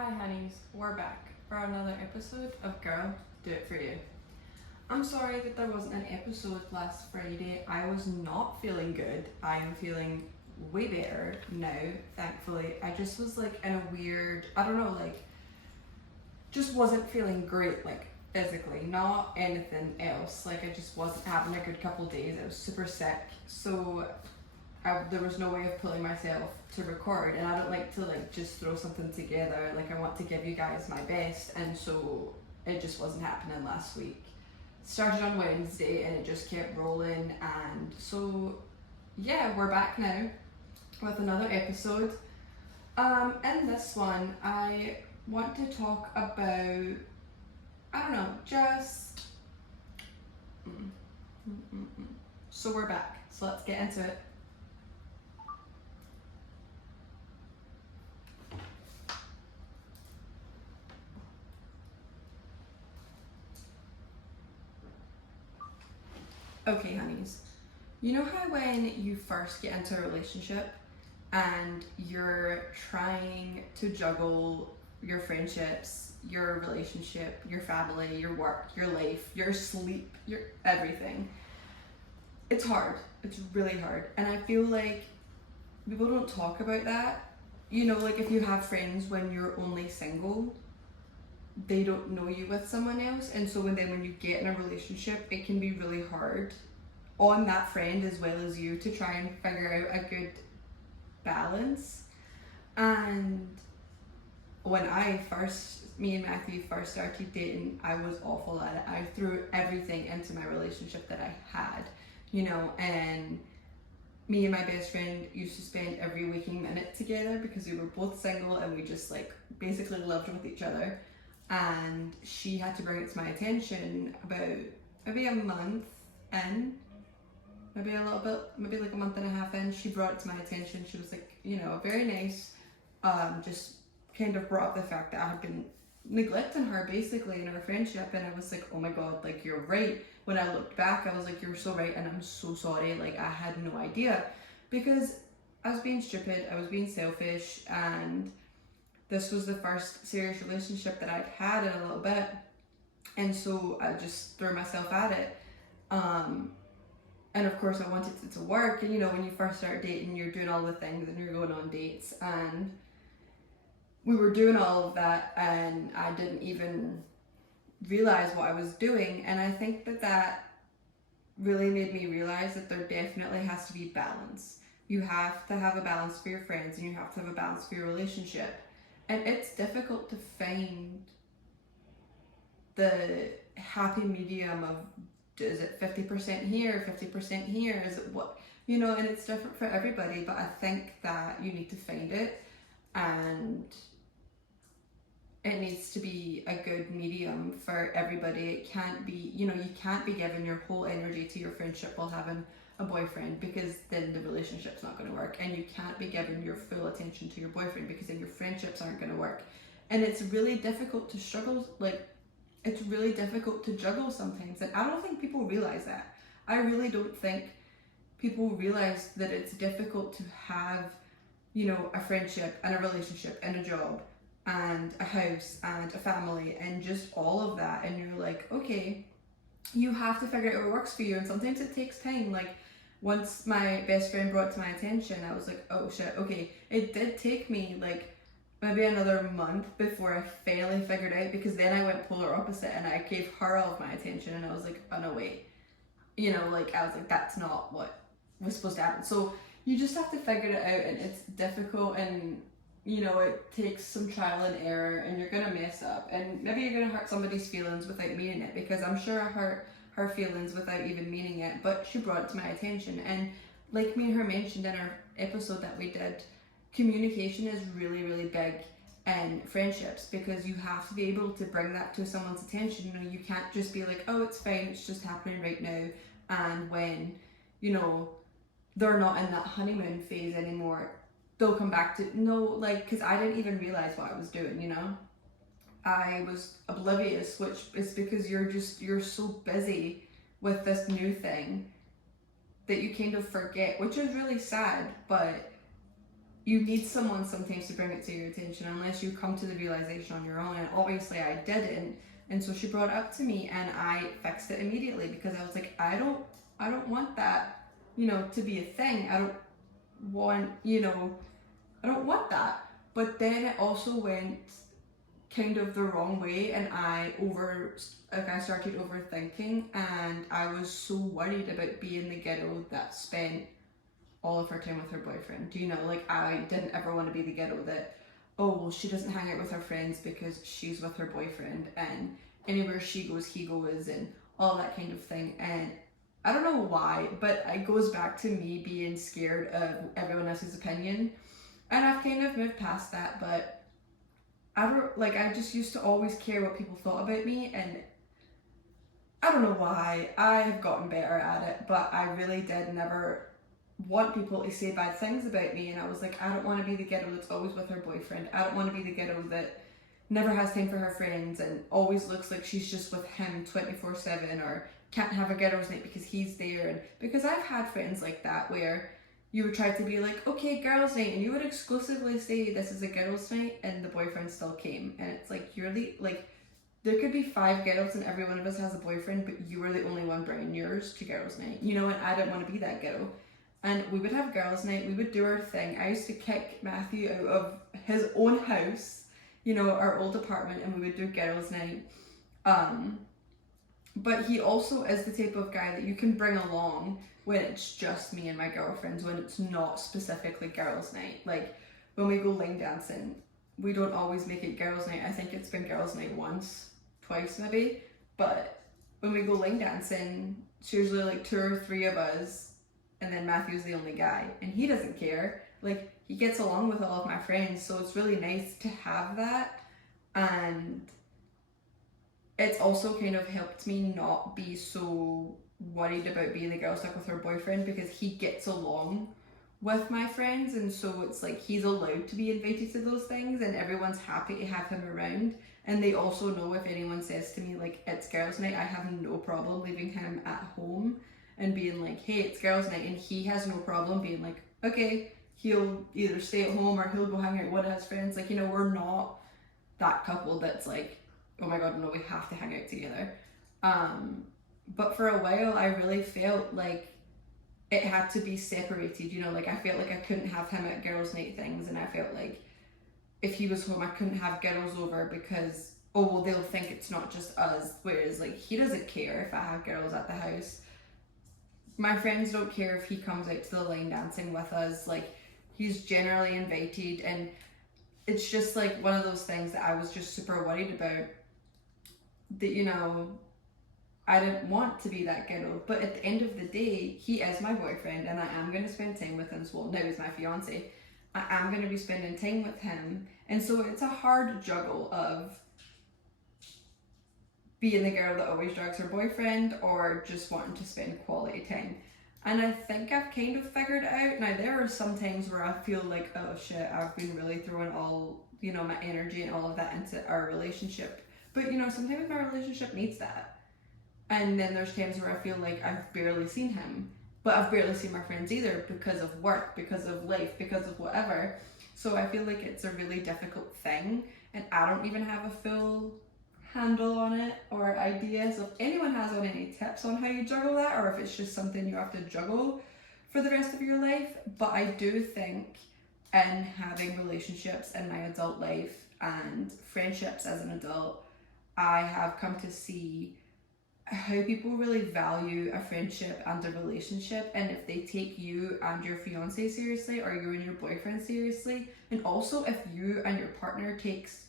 Hi honeys, we're back for another episode of Girl, Do It For You. I'm sorry that there wasn't an episode last Friday. I was not feeling good. I am feeling way better now, thankfully. I just was like in a weird, I don't know, like just wasn't feeling great, like physically, not anything else. Like I just wasn't having a good couple days. I was super sick, so there was no way of pulling myself to record, and I don't like to like just throw something together. Like I want to give you guys my best, and so it just wasn't happening last week. Started on Wednesday and it just kept rolling, and so yeah, we're back now with another episode. In this one I want to talk about, I don't know, just so we're back, so let's get into it. Okay, honeys. You know how when you first get into a relationship and you're trying to juggle your friendships, your relationship, your family, your work, your life, your sleep, your everything. It's hard. It's really hard. And I feel like people don't talk about that. You know, like if you have friends when you're only single, they don't know you with someone else, and so when you get in a relationship, it can be really hard on that friend as well as you to try and figure out a good balance. And when me and Matthew first started dating, I was awful at it. I threw everything into my relationship that I had, you know, and me and my best friend used to spend every waking minute together because we were both single and we just like basically lived with each other. And she had to bring it to my attention about maybe a month in, maybe a little bit, maybe like a month and a half in. She brought it to my attention. She was like, you know, very nice, just kind of brought up the fact that I had been neglecting her basically in our friendship. And I was like, oh my god, like you're right. When I looked back, I was like, you're so right and I'm so sorry. Like I had no idea, because I was being stupid, I was being selfish, and this was the first serious relationship that I'd had in a little bit, and so I just threw myself at it. And of course I wanted it to work, and you know, when you first start dating, you're doing all the things and you're going on dates, and we were doing all of that and I didn't even realize what I was doing. And I think that really made me realize that there definitely has to be balance. You have to have a balance for your friends and you have to have a balance for your relationship. And it's difficult to find the happy medium of, is it 50% here, 50% here, is it what, you know, and it's different for everybody, but I think that you need to find it, and it needs to be a good medium for everybody. It can't be, you know, you can't be giving your whole energy to your friendship while having a boyfriend, because then the relationship's not going to work, and you can't be giving your full attention to your boyfriend because then your friendships aren't going to work. And it's really difficult to struggle, like it's really difficult to juggle sometimes, and I don't think people realize that. I really don't think people realize that it's difficult to have, you know, a friendship and a relationship and a job and a house and a family and just all of that, and you're like, okay, you have to figure out what works for you, and sometimes it takes time. Like once my best friend brought it to my attention, I was like, oh shit, okay. It did take me like maybe another month before I finally figured out, because then I went polar opposite and I gave her all of my attention, and I was like, oh no, wait, you know, like I was like, that's not what was supposed to happen. So you just have to figure it out, and it's difficult, and you know, it takes some trial and error, and you're gonna mess up, and maybe you're gonna hurt somebody's feelings without meaning it, because I'm sure I hurt her feelings without even meaning it, but she brought it to my attention. And like me and her mentioned in our episode that we did, communication is really, really big in friendships, because you have to be able to bring that to someone's attention. You know, you can't just be like, oh, it's fine, it's just happening right now, and when, you know, they're not in that honeymoon phase anymore, they'll come back to, no, like, because I didn't even realize what I was doing, you know. I was oblivious, which is because you're so busy with this new thing that you kind of forget, which is really sad, but you need someone sometimes to bring it to your attention unless you come to the realization on your own, and obviously I didn't. And so she brought it up to me and I fixed it immediately because I was like, I don't want that, to be a thing. I don't want, I don't want that. But then it also went kind of the wrong way, and I started overthinking, and I was so worried about being the girl that spent all of her time with her boyfriend. I didn't ever want to be the girl that, oh well, she doesn't hang out with her friends because she's with her boyfriend, and anywhere she goes he goes, and all that kind of thing. And I don't know why, but it goes back to me being scared of everyone else's opinion, and I've kind of moved past that. But I just used to always care what people thought about me, and I don't know why. I have gotten better at it, but I really did never want people to say bad things about me. And I was like, I don't want to be the girl that's always with her boyfriend. I don't want to be the girl that never has time for her friends and always looks like she's just with him 24/7, or can't have a girls' night because he's there. And because I've had friends like that where you would try to be like, okay, girls' night, and you would exclusively say this is a girls' night, and the boyfriend still came. And it's like, there could be 5 girls and every one of us has a boyfriend, but you were the only one bringing yours to girls' night, and I didn't want to be that girl. And we would have girls' night, we would do our thing. I used to kick Matthew out of his own house, our old apartment, and we would do girls' night. But he also is the type of guy that you can bring along when it's just me and my girlfriends, when it's not specifically girls' night. Like when we go line dancing, we don't always make it girls' night. I think it's been girls' night once, twice maybe. But when we go line dancing, it's usually like 2 or 3 of us, and then Matthew's the only guy, and he doesn't care. Like, he gets along with all of my friends, so it's really nice to have that. And it's also kind of helped me not be so worried about being the girl stuck with her boyfriend, because he gets along with my friends, and so it's like he's allowed to be invited to those things, and everyone's happy to have him around. And they also know if anyone says to me like, it's girls' night, I have no problem leaving him at home and being like, hey, it's girls' night, and he has no problem being like, okay, he'll either stay at home or he'll go hang out with his friends. Like, we're not that couple that's like, oh my god, no, we have to hang out together. But for a while I really felt like it had to be separated, I felt like I couldn't have him at girls' night things, and I felt like if he was home I couldn't have girls over because, oh well, they'll think it's not just us, whereas like he doesn't care if I have girls at the house. My friends don't care if he comes out to the line dancing with us. Like, he's generally invited, and it's just like one of those things that I was just super worried about, that I didn't want to be that girl. But at the end of the day, he is my boyfriend, and I am going to spend time with him. So, well, now he's my fiance. I am going to be spending time with him, and so it's a hard juggle of being the girl that always drags her boyfriend or just wanting to spend quality time. And I think I've kind of figured it out. Now, there are some times where I feel like, oh shit, I've been really throwing all, my energy and all of that into our relationship. But, sometimes my relationship needs that. And then there's times where I feel like I've barely seen him. But I've barely seen my friends either, because of work, because of life, because of whatever. So I feel like it's a really difficult thing. And I don't even have a full handle on it or ideas. So if anyone has any tips on how you juggle that, or if it's just something you have to juggle for the rest of your life. But I do think in having relationships in my adult life and friendships as an adult, I have come to see how people really value a friendship and a relationship, and if they take you and your fiance seriously, or you and your boyfriend seriously, and also if you and your partner takes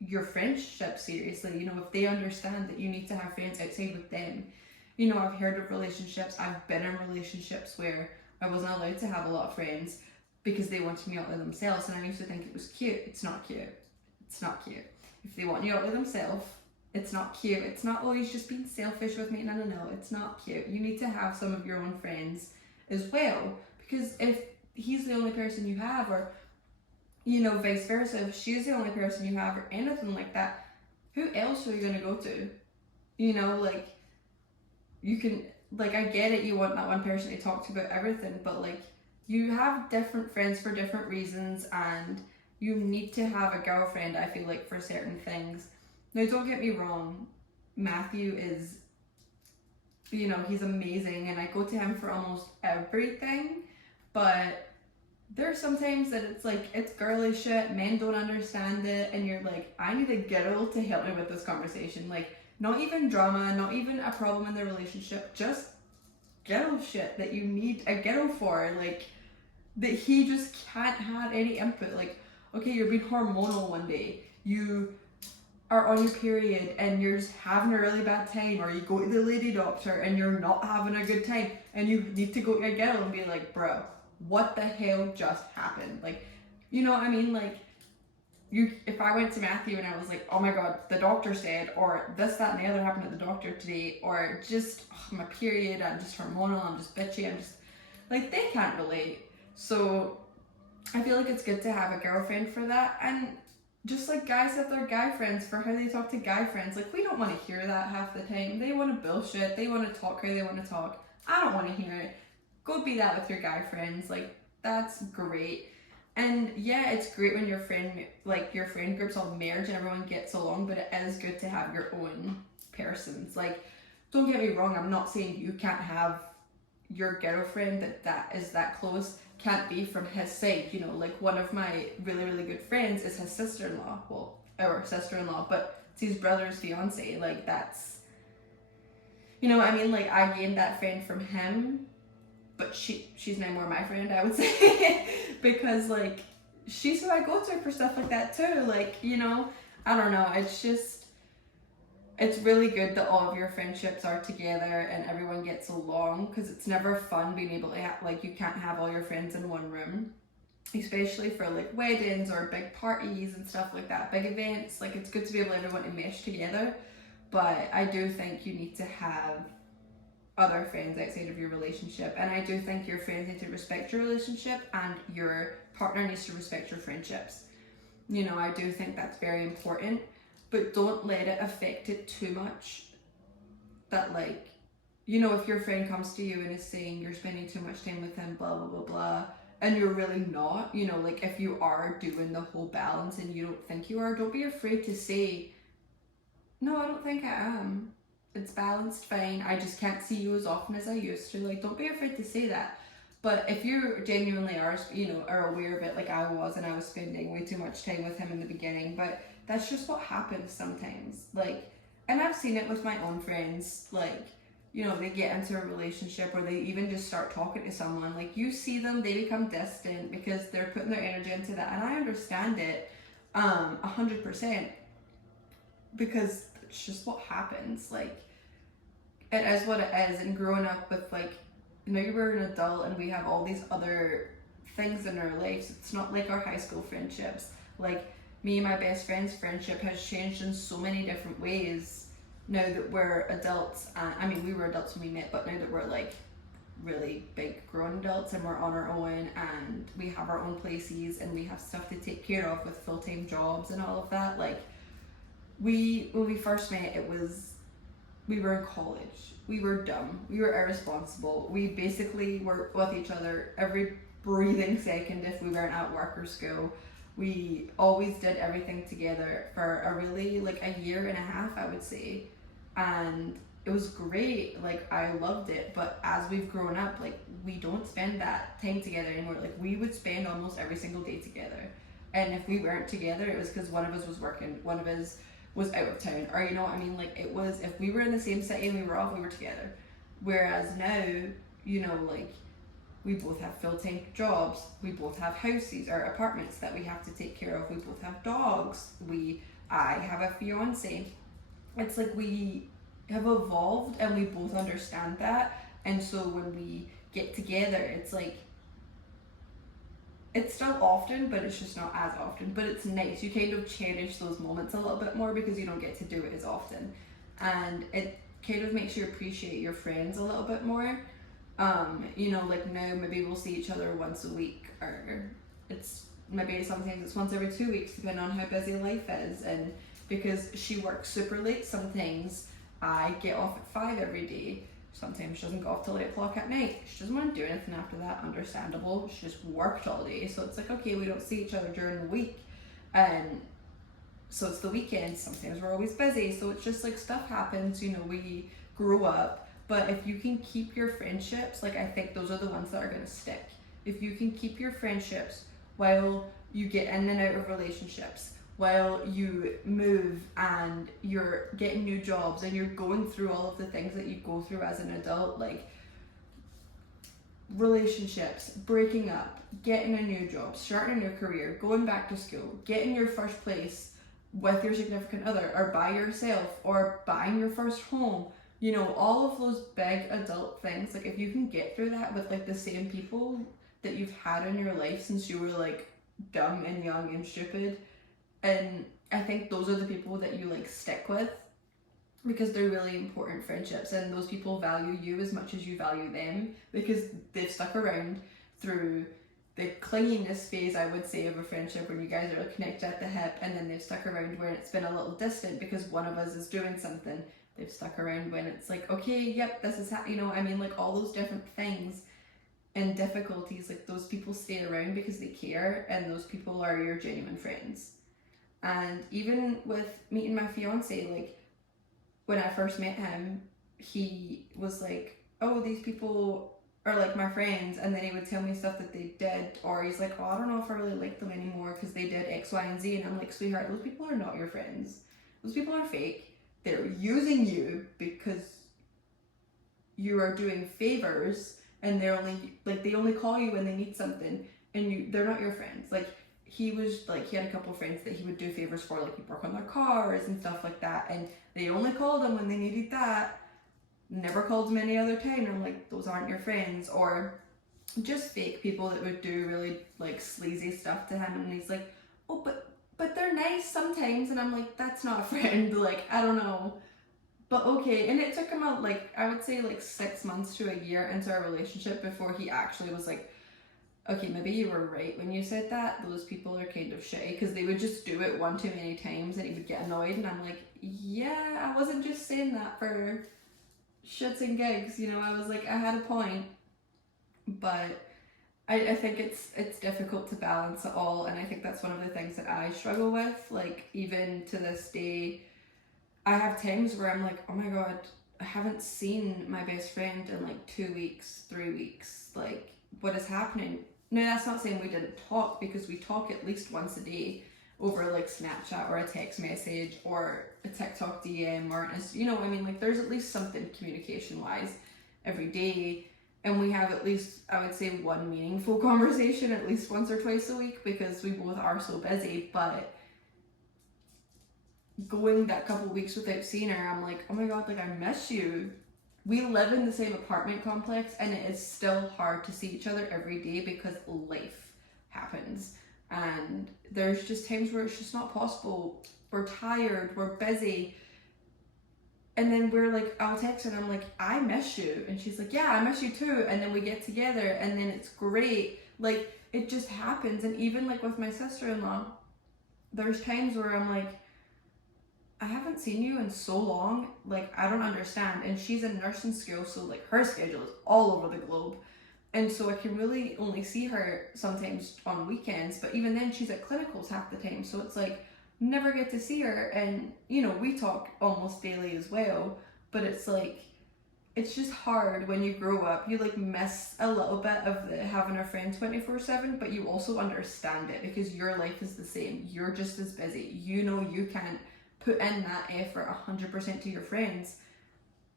your friendship seriously, if they understand that you need to have friends outside with them. I've heard of relationships, I've been in relationships where I wasn't allowed to have a lot of friends because they wanted me out with themselves, and I used to think it was cute. It's not cute. It's not cute. If they want you out with themselves, it's not cute. It's not, oh, he's just being selfish with me. No, it's not cute. You need to have some of your own friends as well, because if he's the only person you have, or vice versa, if she's the only person you have, or anything like that, who else are you going to go to? You can, I get it, you want that one person to talk to about everything, but you have different friends for different reasons, and you need to have a girlfriend, I feel like, for certain things. Now, don't get me wrong, Matthew is, you know, he's amazing, and I go to him for almost everything, but there's sometimes that it's like, it's girly shit, men don't understand it, and you're like, I need a girl to help me with this conversation. Like, not even drama, not even a problem in the relationship, just girl shit that you need a girl for. Like, that he just can't have any input. Like, okay, you're being hormonal one day, you are on your period and you're just having a really bad time, or you go to the lady doctor and you're not having a good time, and you need to go to a girl and be like, bro, what the hell just happened? Like, you know what I mean? Like, if I went to Matthew and I was like, oh my god, the doctor said, or this, that, and the other happened at the doctor today, or just my period, I'm just hormonal, I'm just bitchy, I'm just like, they can't relate. So I feel like it's good to have a girlfriend for that. And just like guys have their guy friends for how they talk to guy friends, like, we don't want to hear that half the time. They want to bullshit, they want to talk how they want to talk. I don't want to hear it. Go be that with your guy friends. Like, that's great. And yeah, it's great when your friend groups all merge and everyone gets along, but it is good to have your own persons. Like, don't get me wrong, I'm not saying you can't have your girlfriend that is that close, can't be from his side. You know, like, one of my really, really good friends is his sister-in-law. Well, or sister-in-law, but it's his brother's fiance. Like, that's, you know what I mean? Like, I gained that friend from him, but she's now more my friend, I would say. Because, like, she's who I go to for stuff like that too. Like, you know, I don't know, it's just, it's really good that all of your friendships are together and everyone gets along, because it's never fun being able to like, you can't have all your friends in one room, especially for like weddings or big parties and stuff like that, big events. Like, it's good to be able everyone to mesh together, but I do think you need to have other friends outside of your relationship, and I do think your friends need to respect your relationship and your partner needs to respect your friendships. You know, I do think that's very important, but don't let it affect it too much. That, like, you know, if your friend comes to you and is saying you're spending too much time with him, blah blah blah blah, and you're really not, you know, like, if you are doing the whole balance and you don't think you are, don't be afraid to say, no, I don't think I am. It's balanced, fine. I just can't see you as often as I used to. Like, don't be afraid to say that. But if you genuinely are, you know, are aware of it, like I was, and I was spending way too much time with him in the beginning, but that's just what happens sometimes. Like, and I've seen it with my own friends. Like, you know, they get into a relationship, or they even just start talking to someone. Like, you see them, they become distant because they're putting their energy into that, and I understand it, 100%, because it's just what happens. Like, it is what it is. And growing up with, like, now we're an adult and we have all these other things in our lives. It's not like our high school friendships. Like, me and my best friend's friendship has changed in so many different ways now that we're adults. I mean, we were adults when we met, but now that we're like really big grown adults and we're on our own and we have our own places and we have stuff to take care of with full-time jobs and all of that, like, when we first met, we were in college, we were dumb, we were irresponsible, we basically were with each other every breathing second if we weren't at work or school. We always did everything together for a really, like, a year and a half, I would say, and it was great. Like, I loved it. But as we've grown up, like, we don't spend that time together anymore. Like, we would spend almost every single day together, and if we weren't together, it was because one of us was working, one of us was out of town, or, you know what I mean? Like, it was, if we were in the same city and we were off, we were together. Whereas now, you know, like, we both have full-time jobs, we both have houses or apartments that we have to take care of, we both have dogs, I have a fiance. It's like, we have evolved and we both understand that, and so when we get together, it's like, it's still often, but it's just not as often. But it's nice. You kind of cherish those moments a little bit more because you don't get to do it as often. And it kind of makes you appreciate your friends a little bit more. You know, like, now maybe we'll see each other once a week, or it's maybe sometimes it's once every 2 weeks, depending on how busy life is. And because she works super late sometimes, I get off at 5 every day. Sometimes she doesn't go off till 8 o'clock at night. She doesn't want to do anything after that, understandable. She just worked all day. So it's like, okay, we don't see each other during the week. And so it's the weekend. Sometimes we're always busy. So it's just like stuff happens, you know, we grow up. But if you can keep your friendships, like I think those are the ones that are going to stick. If you can keep your friendships while you get in and out of relationships, while you move and you're getting new jobs and you're going through all of the things that you go through as an adult, like relationships, breaking up, getting a new job, starting a new career, going back to school, getting your first place with your significant other or by yourself or buying your first home, you know, all of those big adult things, like if you can get through that with like the same people that you've had in your life since you were like dumb and young and stupid, and I think those are the people that you like stick with because they're really important friendships, and those people value you as much as you value them because they've stuck around through the clinginess phase, I would say, of a friendship when you guys are connected at the hip, and then they've stuck around when it's been a little distant because one of us is doing something. They've stuck around when it's like, okay, yep, this is you know, I mean, like all those different things and difficulties, like those people stay around because they care, and those people are your genuine friends. And even with meeting my fiance, like when I first met him, he was like, oh, these people are like my friends, and then he would tell me stuff that they did, or he's like, oh, I don't know if I really like them anymore because they did X, Y, and Z, and I'm like, sweetheart, those people are not your friends. Those people are fake. They're using you because you are doing favors, and they're only like, they only call you when they need something, and they're not your friends. Like he was like, he had a couple of friends that he would do favors for, like he'd work on their cars and stuff like that, and they only called him when they needed that, never called him any other time. And I'm like, those aren't your friends. Or just fake people that would do really like sleazy stuff to him, and he's like, oh, but they're nice sometimes, and I'm like, that's not a friend. Like, I don't know, but okay. And it took him out, like I would say like 6 months to a year into our relationship before he actually was like, okay, maybe you were right when you said that. Those people are kind of shitty, because they would just do it one too many times and he would get annoyed, and I'm like, yeah, I wasn't just saying that for shits and gigs, you know. I was like, I had a point. But I think it's difficult to balance it all, and I think that's one of the things that I struggle with. Like even to this day, I have times where I'm like, oh my god, I haven't seen my best friend in like 2 weeks, 3 weeks. Like, what is happening? No, that's not saying we didn't talk, because we talk at least once a day over like Snapchat or a text message or a TikTok DM, or you know, I mean, like there's at least something communication wise every day, and we have at least, I would say, one meaningful conversation at least once or twice a week because we both are so busy. But going that couple of weeks without seeing her, I'm like, oh my god, like I miss you. We live in the same apartment complex, and it is still hard to see each other every day because life happens, and there's just times where it's just not possible. We're tired, we're busy, and then we're like, I'll text her and I'm like, I miss you, and she's like, yeah, I miss you too, and then we get together and then it's great. Like, it just happens. And even like with my sister-in-law, there's times where I'm like, I haven't seen you in so long, like I don't understand. And she's in nursing school, so like her schedule is all over the globe, and so I can really only see her sometimes on weekends, but even then she's at clinicals half the time, so it's like never get to see her. And you know, we talk almost daily as well, but it's like, it's just hard when you grow up. You like miss a little bit of the having a friend 24/7, but you also understand it because your life is the same. You're just as busy. You know, you can't put in that effort 100% to your friends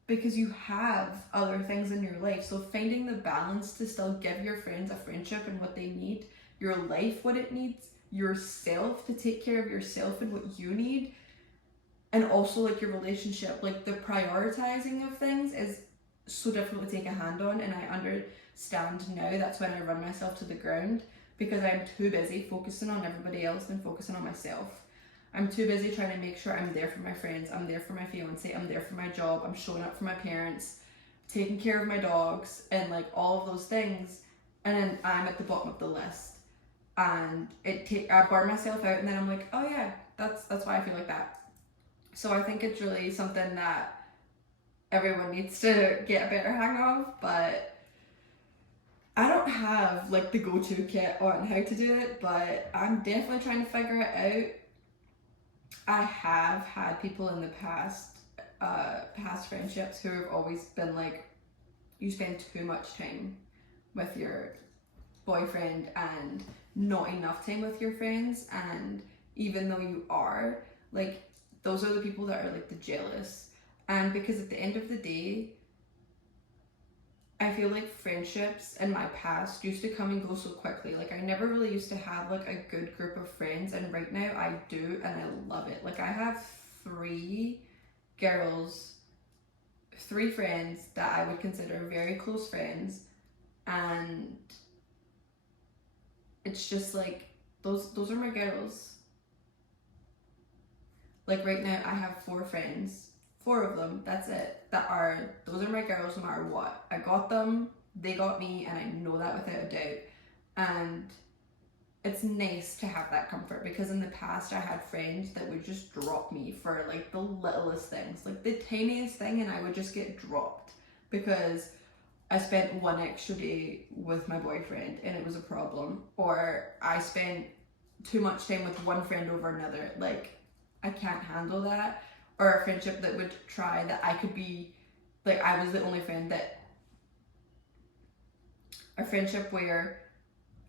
because you have other things in your life. So finding the balance to still give your friends a friendship and what they need, your life what it needs, yourself to take care of yourself and what you need, and also like your relationship, like the prioritizing of things is so difficult to take a hand on. And I understand now that's when I run myself to the ground, because I'm too busy focusing on everybody else than focusing on myself. I'm too busy trying to make sure I'm there for my friends, I'm there for my fiance, I'm there for my job, I'm showing up for my parents, taking care of my dogs, and like all of those things, and then I'm at the bottom of the list, and I burn myself out, and then I'm like, oh yeah, that's why I feel like that. So I think it's really something that everyone needs to get a better hang of, but I don't have like the go-to kit on how to do it, but I'm definitely trying to figure it out. I have had people in the past friendships who have always been like, you spend too much time with your boyfriend and not enough time with your friends, and even though you are, like, those are the people that are like the jealous. And because at the end of the day, I feel like friendships in my past used to come and go so quickly. Like, I never really used to have like a good group of friends, and right now I do, and I love it. Like, I have three girls, three friends that I would consider very close friends, and it's just like those are my girls. Like, right now I have four friends, four of them, that's it, those are my girls no matter what. I got them, they got me, and I know that without a doubt. And it's nice to have that comfort, because in the past I had friends that would just drop me for like the littlest things, like the tiniest thing, and I would just get dropped because I spent one extra day with my boyfriend and it was a problem, or I spent too much time with one friend over another. Like, I can't handle that. Or a friendship that would try that I could be, like, I was the only friend that, a friendship where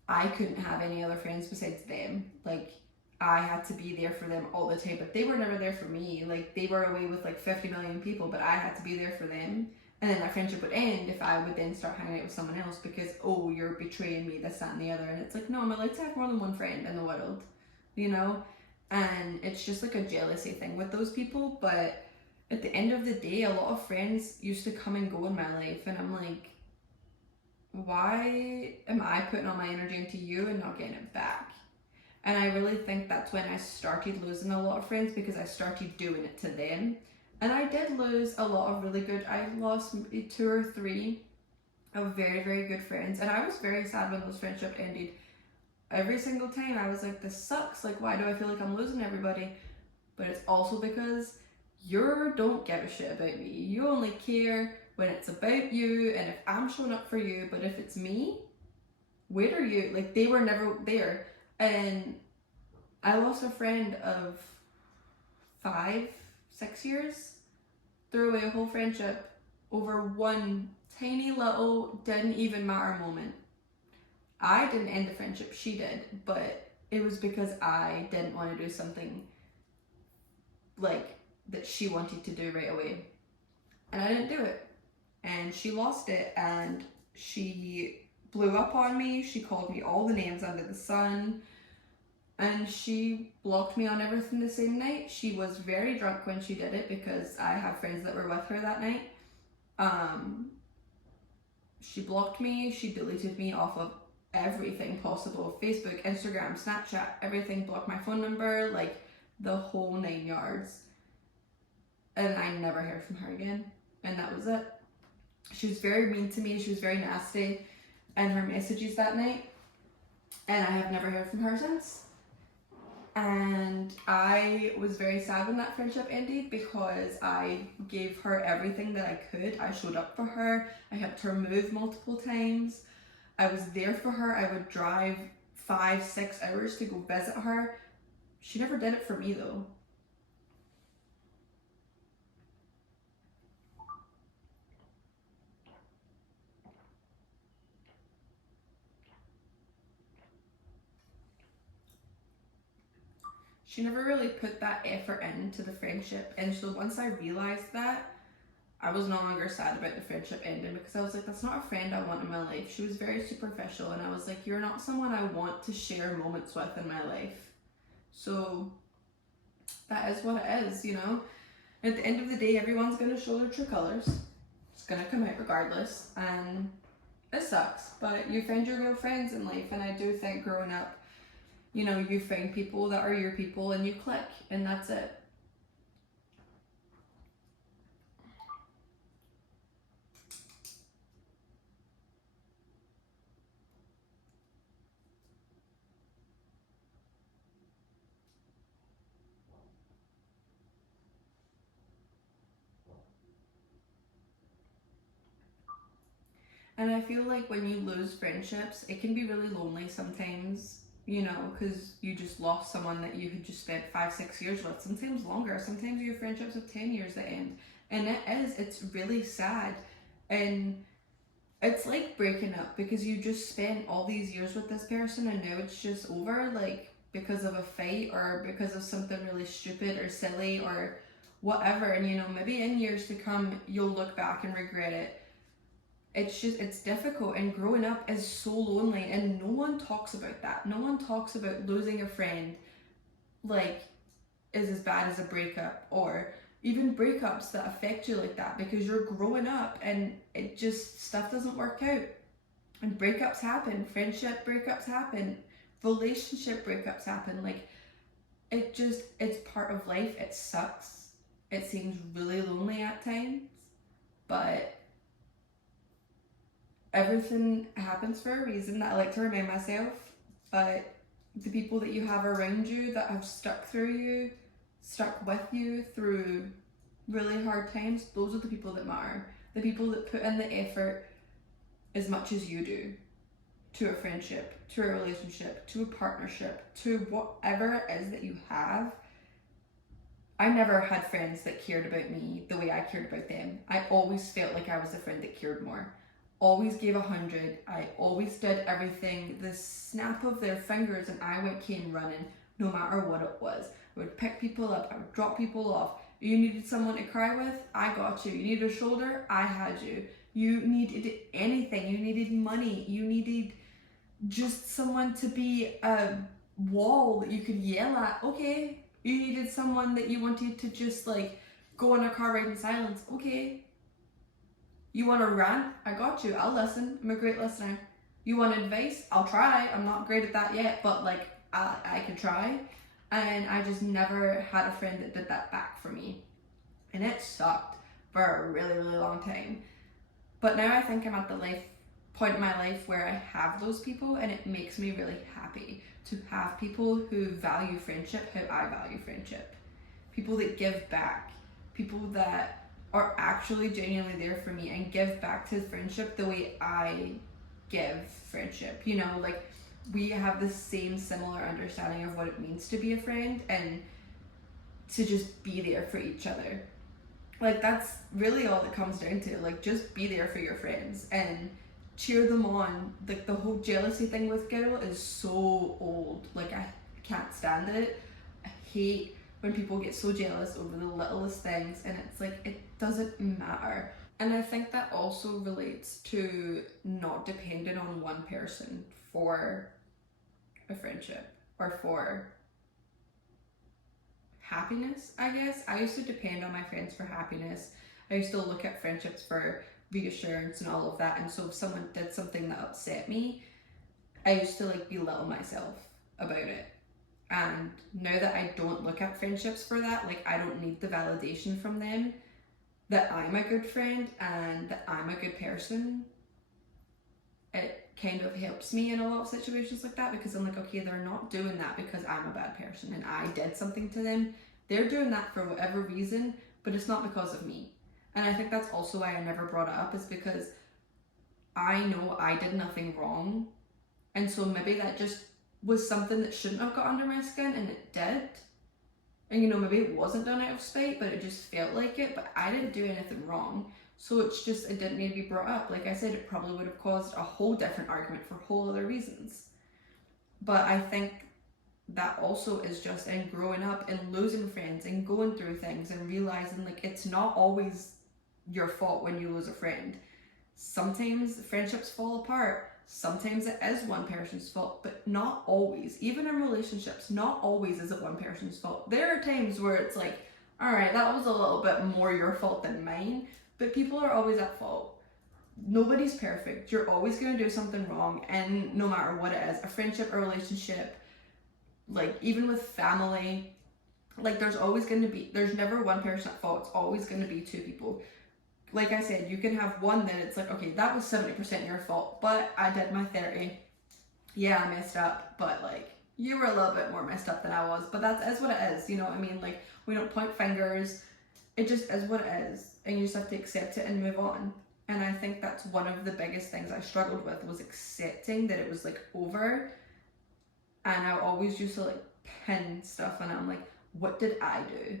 I couldn't have any other friends besides them. Like, I had to be there for them all the time, but they were never there for me. Like, they were away with like 50 million people, but I had to be there for them. And then that friendship would end if I would then start hanging out with someone else because, oh, you're betraying me, this, that, and the other. And it's like, no, I'm allowed to have more than one friend in the world, you know? And it's just like a jealousy thing with those people. But at the end of the day, a lot of friends used to come and go in my life, and I'm like, why am I putting all my energy into you and not getting it back? And I really think that's when I started losing a lot of friends, because I started doing it to them. And I did lose a lot of really good, I lost maybe 2 or 3 of very, very good friends. And I was very sad when those friendships ended. Every single time I was like, this sucks. Like, why do I feel like I'm losing everybody? But it's also because you don't give a shit about me. You only care when it's about you and if I'm showing up for you. But if it's me, where are you? Like, they were never there. And I lost a friend of 5, 6 years, threw away a whole friendship over one tiny little didn't even matter moment. I didn't end the friendship, she did, but it was because I didn't want to do something like that she wanted to do right away, and I didn't do it, and she lost it, and she blew up on me. She called me all the names under the sun, and she blocked me on everything the same night. She was very drunk when she did it, because I have friends that were with her that night. She blocked me, she deleted me off of everything possible, Facebook, Instagram, Snapchat, everything, blocked my phone number, like the whole 9 yards. And I never heard from her again, and that was it. She was very mean to me, she was very nasty in her messages that night, and I have never heard from her since. And I was very sad when that friendship ended, because I gave her everything that I could. I showed up for her, I helped her move multiple times, I was there for her. I would drive 5, 6 hours to go visit her. She never did it for me though. She never really put that effort into the friendship. And so once I realized that, I was no longer sad about the friendship ending, because I was like, that's not a friend I want in my life. She was very superficial, and I was like, you're not someone I want to share moments with in my life. So that is what it is, you know? At the end of the day, everyone's going to show their true colors. It's going to come out regardless, and it sucks, but you find your real friends in life. And I do think growing up, you know, you find people that are your people and you click, and that's it. And I feel like when you lose friendships, it can be really lonely sometimes, you know, because you just lost someone that you had just spent 5, 6 years with, sometimes longer. Sometimes your friendships of 10 years that end. And it's really sad. And it's like breaking up because you just spent all these years with this person and now it's just over, like because of a fight or because of something really stupid or silly or whatever. And you know, maybe in years to come, you'll look back and regret it. It's difficult, and growing up is so lonely, and no one talks about that. No one talks about losing a friend like is as bad as a breakup, or even breakups that affect you like that, because you're growing up and it just, stuff doesn't work out. And breakups happen, friendship breakups happen, relationship breakups happen. Like, it's part of life. It sucks. It seems really lonely at times, but everything happens for a reason, that I like to remind myself. But the people that you have around you that have stuck with you through really hard times, those are the people that matter. The people that put in the effort as much as you do to a friendship, to a relationship, to a partnership, to whatever it is that you have. I never had friends that cared about me the way I cared about them. I always felt like I was the friend that cared more. Always gave 100. I always did everything. The snap of their fingers and I came running, no matter what it was. I would pick people up, I would drop people off. You needed someone to cry with, I got you. You needed a shoulder, I had you. You needed anything, you needed money, you needed just someone to be a wall that you could yell at, okay. You needed someone that you wanted to just like go on a car ride in silence, okay. You want to rant? I got you, I'll listen, I'm a great listener. You want advice? I'll try. I'm not great at that yet, but like I could try. And I just never had a friend that did that back for me. And it sucked for a really, really long time. But now I think I'm at the point in my life where I have those people, and it makes me really happy to have people who value friendship how I value friendship. People that give back. People that are actually genuinely there for me and give back to friendship the way I give friendship. You know, like, we have the same similar understanding of what it means to be a friend and to just be there for each other. Like, that's really all it comes down to. Like, just be there for your friends and cheer them on. Like, the whole jealousy thing with girl is so old. Like, I can't stand it. I hate when people get so jealous over the littlest things, and it's like, it doesn't matter. And I think that also relates to not depending on one person for a friendship or for happiness, I guess. I used to depend on my friends for happiness. I used to look at friendships for reassurance and all of that. And so if someone did something that upset me, I used to like belittle myself about it. And now that I don't look at friendships for that, like, I don't need the validation from them that I'm a good friend and that I'm a good person, it kind of helps me in a lot of situations like that, because I'm like, okay, they're not doing that because I'm a bad person and I did something to them. They're doing that for whatever reason, but it's not because of me. And I think that's also why I never brought it up, is because I know I did nothing wrong. And so maybe that just was something that shouldn't have got under my skin, and it did. And you know, maybe it wasn't done out of spite, but it just felt like it. But I didn't do anything wrong. So it's just, it didn't need to be brought up. Like I said, it probably would have caused a whole different argument for whole other reasons. But I think that also is just in growing up and losing friends and going through things and realizing, like, it's not always your fault when you lose a friend. Sometimes friendships fall apart. Sometimes it is one person's fault, but not always. Even in relationships, not always is it one person's fault. There are times where it's like, all right, that was a little bit more your fault than mine, but people are always at fault. Nobody's perfect. You're always going to do something wrong, and no matter what it is, a friendship, a relationship, like even with family, like there's never one person at fault. It's always going to be two people. Like I said, you can have one that it's like, okay, that was 70% your fault, but I did my 30. Yeah, I messed up, but like, you were a little bit more messed up than I was, but that's what it is, you know what I mean? Like, we don't point fingers, it just is what it is, and you just have to accept it and move on. And I think that's one of the biggest things I struggled with, was accepting that it was like over. And I always used to like pin stuff, and I'm like, what did I do?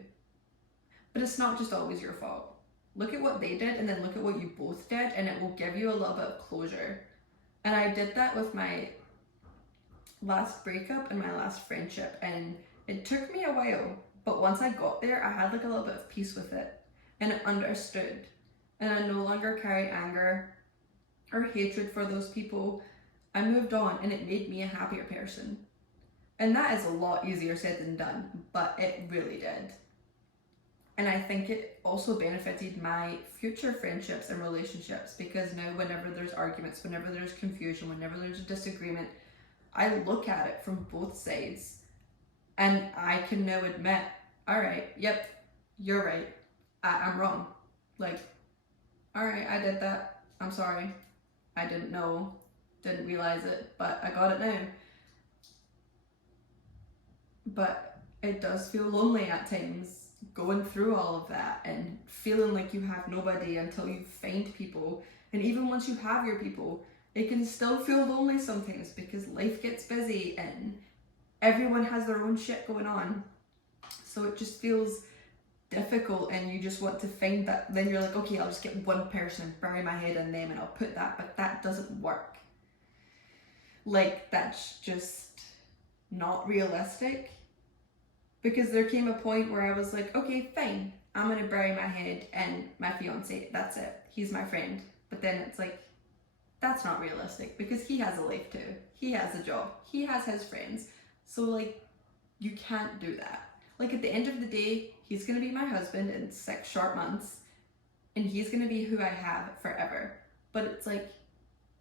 But it's not just always your fault. Look at what they did, and then look at what you both did, and it will give you a little bit of closure. And I did that with my last breakup and my last friendship, and it took me a while, but once I got there, I had like a little bit of peace with it, and I understood, and I no longer carry anger or hatred for those people. I moved on, and it made me a happier person. And that is a lot easier said than done, but it really did. And I think it also benefited my future friendships and relationships, because now whenever there's arguments, whenever there's confusion, whenever there's a disagreement, I look at it from both sides, and I can now admit, all right, yep, you're right, I'm wrong. Like, all right, I did that, I'm sorry, I didn't know, didn't realize it, but I got it now. But it does feel lonely at times, going through all of that and feeling like you have nobody until you find people. And even once you have your people, it can still feel lonely sometimes, because life gets busy and everyone has their own shit going on. So it just feels difficult, and you just want to find that. Then you're like, okay, I'll just get one person and bury my head in them and I'll put that, but that doesn't work. Like, that's just not realistic. Because there came a point where I was like, okay, fine, I'm gonna bury my head in my fiance, that's it, he's my friend. But then it's like, that's not realistic, because he has a life too, he has a job, he has his friends. So like, you can't do that. Like, at the end of the day, he's gonna be my husband in 6 short months, and he's gonna be who I have forever. But it's like,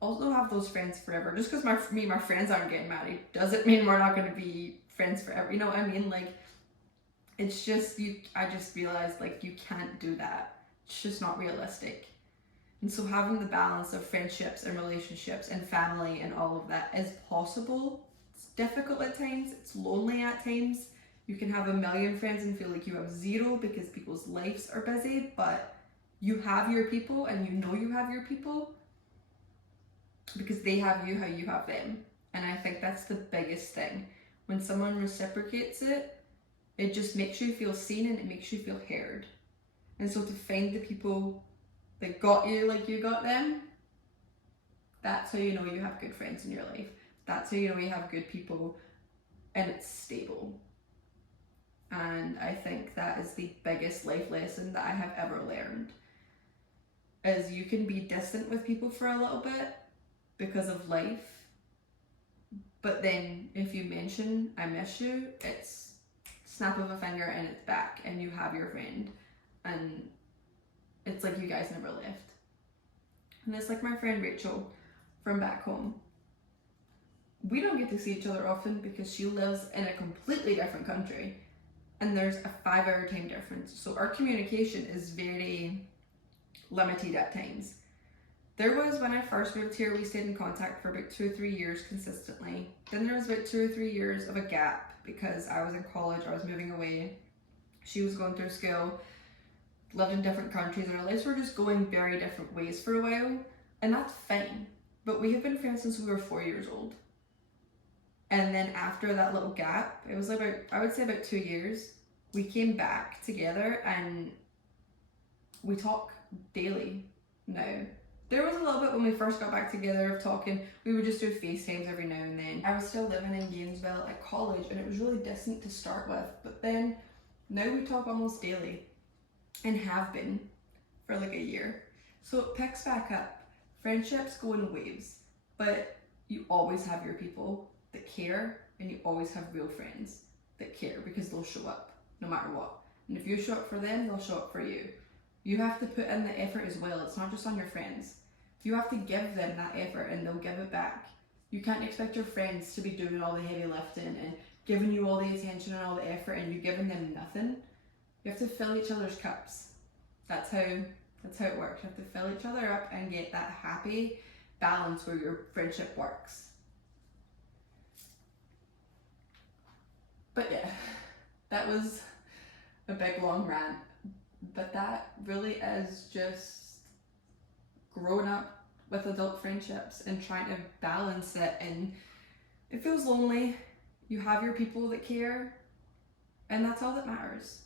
also have those friends forever. Just because my friends aren't getting married doesn't mean we're not gonna be friends forever. You know what I mean? Like, it's just, I just realized, like, you can't do that. It's just not realistic. And so having the balance of friendships and relationships and family and all of that is possible. It's difficult at times. It's lonely at times. You can have a million friends and feel like you have zero because people's lives are busy, but you have your people, and you know you have your people because they have you how you have them. And I think that's the biggest thing. When someone reciprocates it, it just makes you feel seen, and it makes you feel heard. And so to find the people that got you like you got them, that's how you know you have good friends in your life. That's how you know you have good people, and it's stable. And I think that is the biggest life lesson that I have ever learned, is you can be distant with people for a little bit because of life, but then if you mention I miss you, it's snap of a finger and it's back, and you have your friend, and it's like you guys never left. And it's like my friend Rachel from back home. We don't get to see each other often because she lives in a completely different country, and there's a 5-hour time difference, so our communication is very limited at times. There was, when I first moved here, we stayed in contact for about 2 or 3 years consistently. Then there was about 2 or 3 years of a gap because I was in college, I was moving away, she was going through school, lived in different countries, and our lives were just going very different ways for a while, and that's fine. But we have been friends since we were 4 years old. And then after that little gap, it was about, I would say about 2 years, we came back together and we talk daily now. There was a little bit when we first got back together of talking, we would just do FaceTimes every now and then. I was still living in Gainesville at college, and it was really distant to start with, but then now we talk almost daily, and have been for like a year. So it picks back up. Friendships go in waves, but you always have your people that care, and you always have real friends that care, because they'll show up no matter what. And if you show up for them, they'll show up for you. You have to put in the effort as well. It's not just on your friends. You have to give them that effort, and they'll give it back. You can't expect your friends to be doing all the heavy lifting and giving you all the attention and all the effort, and you giving them nothing. You have to fill each other's cups. That's how it works. You have to fill each other up and get that happy balance where your friendship works. But yeah, that was a big long rant. But that really is just grown up with adult friendships and trying to balance it, and it feels lonely. You have your people that care, and that's all that matters.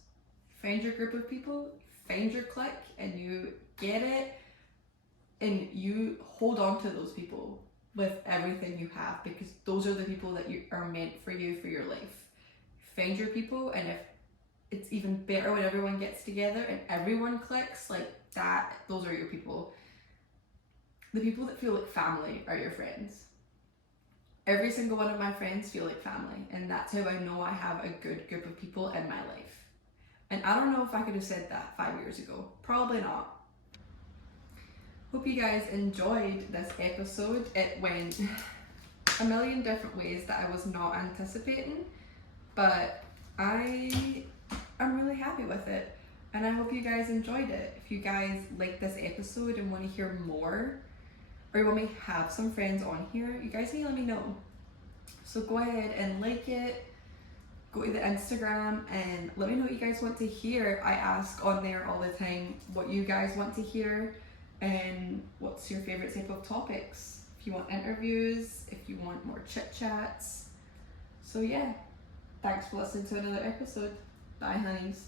Find your group of people, find your clique, and you get it, and you hold on to those people with everything you have, because those are the people that you are meant for you for your life. Find your people, and if it's even better when everyone gets together and everyone clicks like that, those are your people. The people that feel like family are your friends. Every single one of my friends feel like family, and that's how I know I have a good group of people in my life. And I don't know if I could have said that 5 years ago. Probably not. Hope you guys enjoyed this episode. It went a million different ways that I was not anticipating, but I'm really happy with it, and I hope you guys enjoyed it. If you guys like this episode and want to hear more, or you want me to have some friends on here, you guys need to let me know. So go ahead and like it, go to the Instagram, and let me know what you guys want to hear. I ask on there all the time what you guys want to hear and what's your favorite type of topics. If you want interviews, if you want more chit chats. So yeah, thanks for listening to another episode. Bye, honeys.